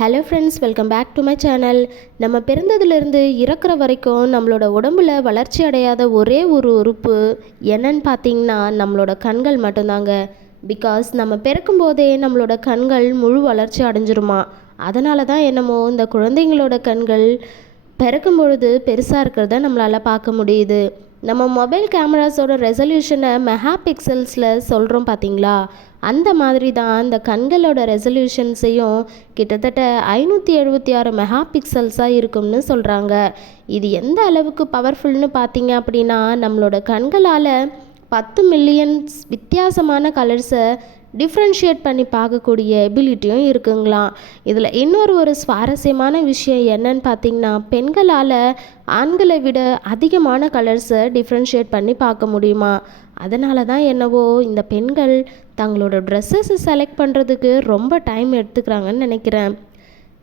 Hello friends, welcome back to my channel. நம்ம பிறந்ததுலேருந்து இறக்குற வரைக்கும் நம்மளோட உடம்புல வளர்ச்சி அடையாத ஒரே ஒரு உறுப்பு என்னன்னு பார்த்தீங்கன்னா நம்மளோட கண்கள் மட்டும்தாங்க. பிகாஸ் நம்ம பிறக்கும் போதே நம்மளோட கண்கள் முழு வளர்ச்சி அடைஞ்சிருமா. அதனால தான் என்னமோ இந்த குழந்தைங்களோட கண்கள் பிறக்கும் பொழுது பெருசாக இருக்கிறத நம்மளால் பார்க்க முடியுது. நம்ம மொபைல் கேமராஸோட ரெசல்யூஷனை மெகா பிக்சல்ஸில் சொல்கிறோம் பார்த்தீங்களா, அந்த மாதிரி தான் இந்த கண்களோட ரெசல்யூஷன்ஸையும் கிட்டத்தட்ட 576 மெகா பிக்சல்ஸாக இருக்கும்னு சொல்கிறாங்க. இது எந்த அளவுக்கு பவர்ஃபுல்னு பார்த்தீங்க அப்படின்னா, நம்மளோட கண்களால் 10 மில்லியன்ஸ் வித்தியாசமான கலர்ஸை டிஃப்ரென்ஷியேட் பண்ணி பார்க்கக்கூடிய எபிலிட்டியும் இருக்குங்களாம். இதில் இன்னொரு சுவாரஸ்யமான விஷயம் என்னன்னு பார்த்தீங்கன்னா, பெண்களால் ஆண்களை விட அதிகமான கலர்ஸை டிஃப்ரென்ஷியேட் பண்ணி பார்க்க முடியுமா. அதனால தான் என்னவோ இந்த பெண்கள் தங்களோட ட்ரெஸ்ஸஸை செலக்ட் பண்ணுறதுக்கு ரொம்ப டைம் எடுத்துக்கிறாங்கன்னு நினைக்கிறேன்.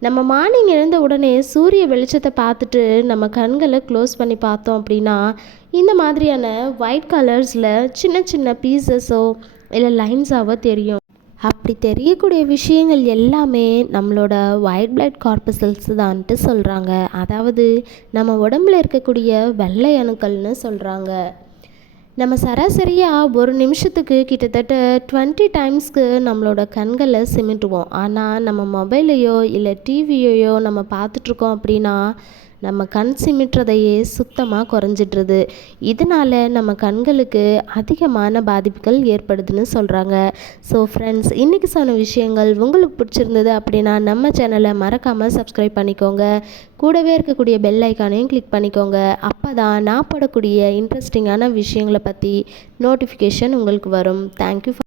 நம்ம மார்னிங் எழுந்த உடனே சூரிய வெளிச்சத்தை பார்த்துட்டு நம்ம கண்களை க்ளோஸ் பண்ணி பார்த்தோம் அப்படின்னா, இந்த மாதிரியான ஒயிட் கலர்ஸில் சின்ன சின்ன பீசஸோ இல்லை லைன்ஸாவோ தெரியும். அப்படி தெரியக்கூடிய விஷயங்கள் எல்லாமே நம்மளோட ஒயிட் பிளட் கார்பசல்ஸ் தான்ட்டு சொல்கிறாங்க. அதாவது நம்ம உடம்புல இருக்கக்கூடிய வெள்ளை அணுக்கள்னு சொல்கிறாங்க. நம்ம சராசரியாக ஒரு நிமிஷத்துக்கு கிட்டத்தட்ட 20 டைம்ஸ்க்கு நம்மளோட கண்களை சிமிட்டுவோம். ஆனால் நம்ம மொபைலையோ இல்லை டிவியையோ நம்ம பார்த்துட்ருக்கோம் அப்படின்னா நம்ம கண் சிமிட்டுறதையே சுத்தமாக குறைஞ்சிட்ருது. இதனால் நம்ம கண்களுக்கு அதிகமான பாதிப்புகள் ஏற்படுதுன்னு சொல்கிறாங்க. ஸோ ஃப்ரெண்ட்ஸ், இன்றைக்கி சொன்ன விஷயங்கள் உங்களுக்கு பிடிச்சிருந்தது அப்படின்னா நம்ம சேனலை மறக்காமல் சப்ஸ்கிரைப் பண்ணிக்கோங்க. கூடவே இருக்கக்கூடிய பெல் ஐக்கானையும் கிளிக் பண்ணிக்கோங்க. அப்போ தான் நான் போடக்கூடிய இன்ட்ரெஸ்டிங்கான விஷயங்களை பற்றி நோட்டிஃபிகேஷன் உங்களுக்கு வரும். தேங்க்யூ.